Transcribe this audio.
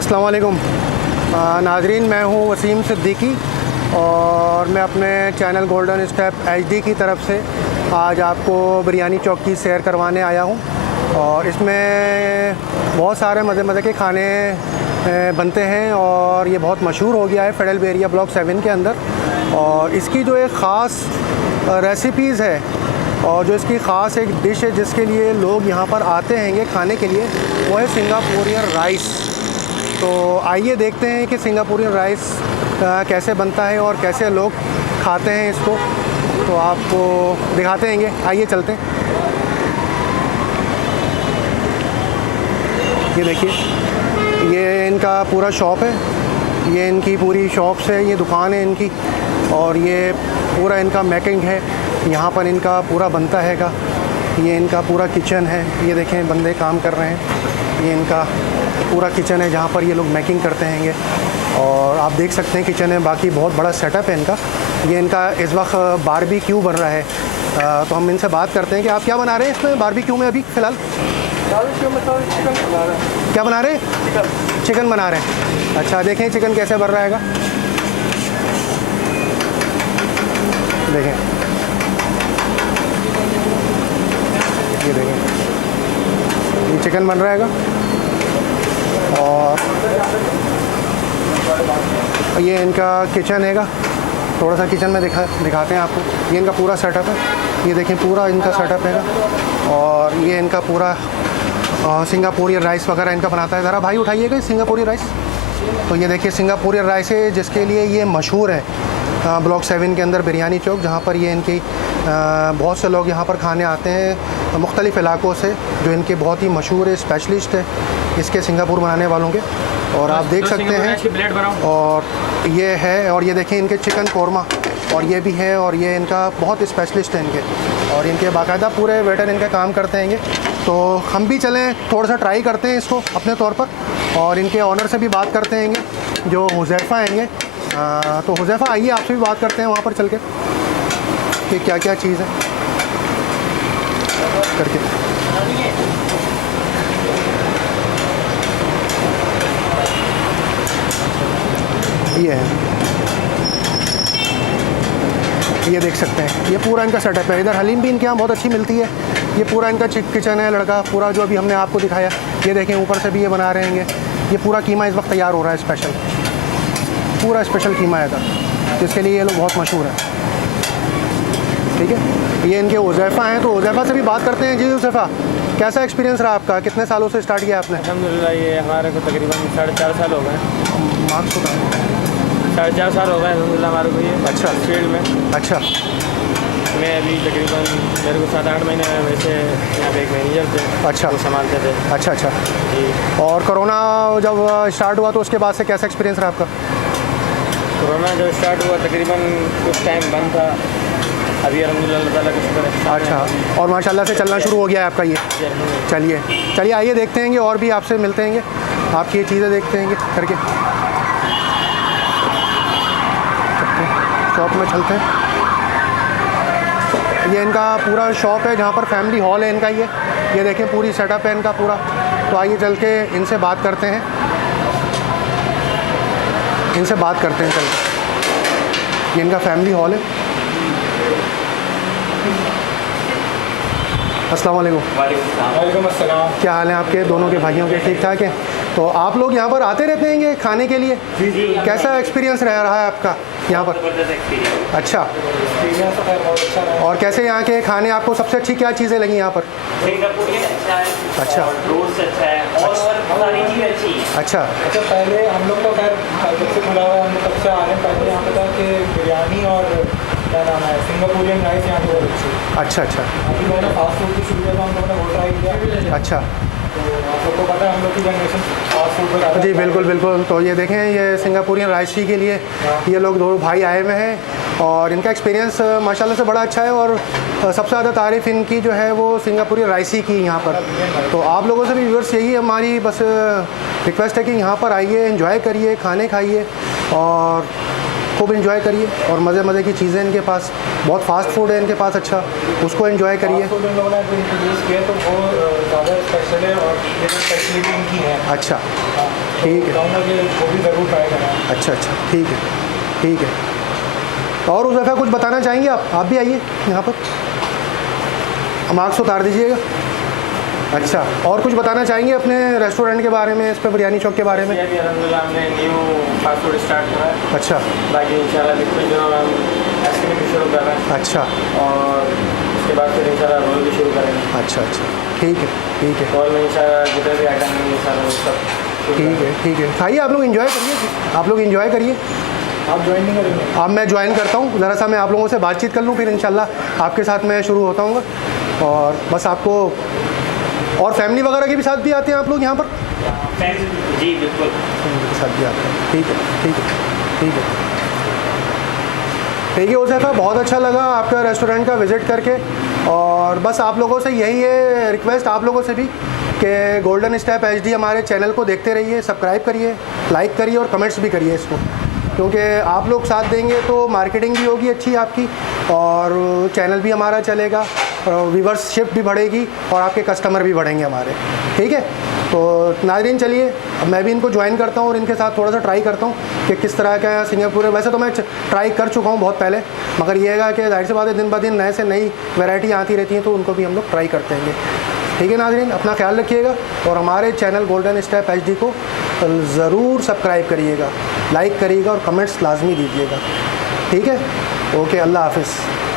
अस्सलाम वालेकुम नाज़रीन, मैं हूँ वसीम सिद्दीकी और मैं अपने चैनल गोल्डन स्टेप HD की तरफ से आज आपको बिरयानी चौक की सैर करवाने आया हूँ। और इसमें बहुत सारे मज़े के खाने बनते हैं और ये बहुत मशहूर हो गया है फेडरल बेरिया ब्लॉक 7 के अंदर। और इसकी जो एक ख़ास रेसिपीज़ है और जो इसकी ख़ास एक डिश है जिसके लिए लोग यहाँ पर आते हैं खाने के लिए, वो है सिंगापुरियन राइस। तो आइए देखते हैं कि सिंगापुरियन राइस कैसे बनता है और कैसे लोग खाते हैं इसको, तो आपको दिखाते हैं। आइए चलते हैं। ये देखिए, ये इनका पूरा शॉप है, ये इनकी पूरी शॉप्स है, ये दुकान है इनकी और ये पूरा इनका मेकिंग है। यहाँ पर इनका पूरा बनता हैगा। ये इनका पूरा किचन है, ये देखें बंदे काम कर रहे हैं। ये इनका पूरा किचन है जहाँ पर ये लोग मेकिंग करते हैं और आप देख सकते हैं किचन है, बाकी बहुत बड़ा सेटअप है इनका। ये इनका इस वक्त बारबेक्यू बन रहा है, तो हम इनसे बात करते हैं कि आप क्या बना रहे हैं इसमें बारबेक्यू में अभी फ़िलहाल? क्या बना रहे हैं? चिकन बना रहे हैं। अच्छा, देखें चिकन कैसे बन रहा है। देखें, ये देखें, ये चिकन बन रहा है और ये इनका किचन हैगा। थोड़ा सा किचन में दिखाते हैं आपको। ये इनका पूरा सेटअप है, ये देखें पूरा इनका सेटअप हैगा। और ये इनका पूरा सिंगापुरियन राइस वगैरह इनका बनाता है। ज़रा भाई उठाइएगा सिंगापुरियन राइस। तो ये देखिए सिंगापुरियन राइस है जिसके लिए ये मशहूर है ब्लॉक 7 के अंदर बिरयानी चौक, जहाँ पर ये इनकी बहुत से लोग यहाँ पर खाने आते हैं मुख्तलिफ़ इलाक़ों से, जो इनके बहुत ही मशहूर है, स्पेशलिस्ट है इसके सिंगापुर बनाने वालों के। और आप देख सकते हैं, और ये है, और ये देखें इनके चिकन कोरमा, और ये भी है, और ये इनका बहुत स्पेशलिस्ट है इनके, और इनके बाकायदा पूरे वेटर इनका काम करते हैं। तो हम भी चलें थोड़ा सा ट्राई करते हैं इसको अपने तौर पर, और इनके ऑनर से भी बात करते हैं जो हुज़ैफ़ा हैं। तो हुज़ैफ़ा आइए आपसे भी बात करते हैं वहाँ पर चल के कि क्या क्या चीज़ है करके। ये है, ये देख सकते हैं, ये पूरा इनका सेटअप है। इधर हलीम भी इनके यहाँ बहुत अच्छी मिलती है। ये पूरा इनका किचन है लड़का, पूरा जो अभी हमने आपको दिखाया। ये देखें ऊपर से भी ये बना रहे हैं। ये पूरा कीमा इस वक्त तैयार हो रहा है, स्पेशल, पूरा स्पेशल कीमा है जिसके लिए ये लोग बहुत मशहूर हैं। ठीक है, ये इनके हुज़ैफ़ा हैं, तो हुज़ैफ़ा से भी बात करते हैं। जी हुज़ैफ़ा, कैसा एक्सपीरियंस रहा आपका? कितने सालों से स्टार्ट किया आपने? अल्हम्दुलिल्लाह, ये हमारे को तकरीबन 4.5 साल हो गए। मार्क्स होता है 4.5 साल हो गए अल्हम्दुलिल्लाह हमारे को ये। अच्छा, फील्ड में। अच्छा, मैं अभी तकरीबन मेरे को 7-8 महीने वैसे यहाँ पे एक मैनेजर थे, अच्छा, वो संभालते थे। अच्छा अच्छा जी। और कोरोना जब स्टार्ट हुआ तो उसके बाद से कैसा एक्सपीरियंस रहा आपका? कोरोना जब स्टार्ट हुआ तकरीबन कुछ टाइम बंद था, अभी अल्हम्दुलिल्लाह अल्लाह ताला का शुक्र है। अच्छा, और माशाल्लाह से चलना शुरू हो गया है आपका ये। चलिए चलिए आइए देखते हैं और भी आपसे मिलते हैं, आपकी ये चीज़ें देखते हैं करके। शॉप में चलते हैं। ये इनका पूरा शॉप है जहाँ पर फैमिली हॉल है इनका। ये देखें पूरी सेटअप है इनका पूरा। तो आइए चल के इनसे बात करते हैं, चल के। ये इनका फैमिली हॉल है। अस्सलाम वालेकुम। वालेकुम अस्सलाम। क्या हाल है आपके दोनों के भाइयों के? ठीक ठाक है। तो आप लोग यहाँ पर आते रहते हैं खाने के लिए? जी। कैसा एक्सपीरियंस रहा है आपका यहाँ पर? अच्छा, और कैसे यहाँ के खाने, आपको सबसे अच्छी क्या चीज़ें लगी यहाँ पर? सिंगापुरियन अच्छा है, अच्छा, रोस्ट अच्छा है, और सारी चीज़ अच्छी है। अच्छा, पहले हम लोग तो खैर जब से खुला हुआ है, हम लोग तब से आने पहले यहाँ पे था कि बिरयानी और क्या नाम है सिंगापुरियन राइस यहाँ पे बहुत अच्छी है। अच्छा, अच्छा, अभी मैंने फास्ट फूड की शुरू किया, तो हम लोगों ने वो ट्राई किया। अच्छा, तो आप लोग को पता है हम लोग की जनरेशन फास्ट फूड पर जी बिल्कुल बिल्कुल। तो ये देखें, ये सिंगापुरियन राइस के लिए ये लोग दो भाई आए हुए हैं और इनका एक्सपीरियंस माशाल्लाह से बड़ा अच्छा है। और सबसे ज़्यादा तारीफ़ इनकी जो है वो सिंगापुरियन राइस ही की यहाँ पर। तो आप लोगों से भी व्यूअर्स यही हमारी बस रिक्वेस्ट है कि यहाँ पर आइए, एंजॉय करिए, खाने खाइए और खूब एंजॉय करिए। और मज़े की चीज़ें इनके पास, बहुत फास्ट फूड है इनके पास, अच्छा उसको एंजॉय करिए। फूड इन लोगों ने इंट्रोड्यूस किया तो वो ज़्यादा ट्रस्टेड है और ये जो फैसिलिटी इनकी है। अच्छा हाँ, ठीक है। कहूँगा कि वो भी ज़रूर ट्राई करें। अच्छा अच्छा, ठीक है ठीक है। और उज़ैफ़ा कुछ बताना चाहेंगे आप भी आइए यहाँ पर, मास्क उतार दीजिएगा। अच्छा, और कुछ बताना चाहेंगे अपने रेस्टोरेंट के बारे में, इस पे बिरयानी चौक के बारे में? अभी अलहमदिल्ला हमने न्यू फास्ट फूड स्टार्ट करा है। अच्छा बाकी इंशाल्लाह नेक्स्ट जो हम आइसक्रीम भी शुरू कर रहे हैं अच्छा और उसके बाद फिर इंशाल्लाह रोल भी शुरू करेंगे। अच्छा अच्छा, ठीक है ठीक है रोल में इंशाल्लाह जितने भी आइटम हैं इंशाल्लाह वो सब शुरू ठीक करेंगे। है ठीक है। खाइए, आप लोग एंजॉय करिए, आप लोग एंजॉय करिए। आप ज्वाइन नहीं करेंगे? अब मैं ज्वाइन करता हूँ, ज़रा सा मैं आप लोगों से बातचीत कर लूँ, फिर इंशाल्लाह आपके साथ मैं शुरू होता हूँ। और बस आपको, और फैमिली वगैरह के भी साथ भी आते हैं आप लोग यहाँ पर? फ्रेंड्स जी बिल्कुल। फैमिली के साथ भी आते हैं, ठीक है ठीक है ठीक है ठीक है। उज़ैफ़ा, बहुत अच्छा लगा आपका रेस्टोरेंट का विज़िट करके। और बस आप लोगों से यही है रिक्वेस्ट, आप लोगों से भी, कि गोल्डन स्टेप HD हमारे चैनल को देखते रहिए, सब्सक्राइब करिए, लाइक करिए और कमेंट्स भी करिए इसको, क्योंकि आप लोग साथ देंगे तो मार्केटिंग भी होगी अच्छी आपकी और चैनल भी हमारा चलेगा और व्यूवरशिप भी बढ़ेगी और आपके कस्टमर भी बढ़ेंगे हमारे, ठीक है। तो नाज़रीन, चलिए अब मैं भी इनको ज्वाइन करता हूँ और इनके साथ थोड़ा सा ट्राई करता हूँ कि किस तरह का सिंगापुर है। वैसे तो मैं ट्राई कर चुका हूँ बहुत पहले, मगर ये है कि जाहिर सी बात है दिन ब दिन नए से नई वैरायटी आती रहती हैं, तो उनको भी हम लोग ट्राई करते हैं। ठीक है नाज़रीन, अपना ख्याल रखिएगा और हमारे चैनल गोल्डन स्टेप HD को ज़रूर सब्सक्राइब करिएगा, लाइक करिएगा और कमेंट्स लाजमी दीजिएगा, ठीक है। ओके, अल्लाह हाफ़िज़।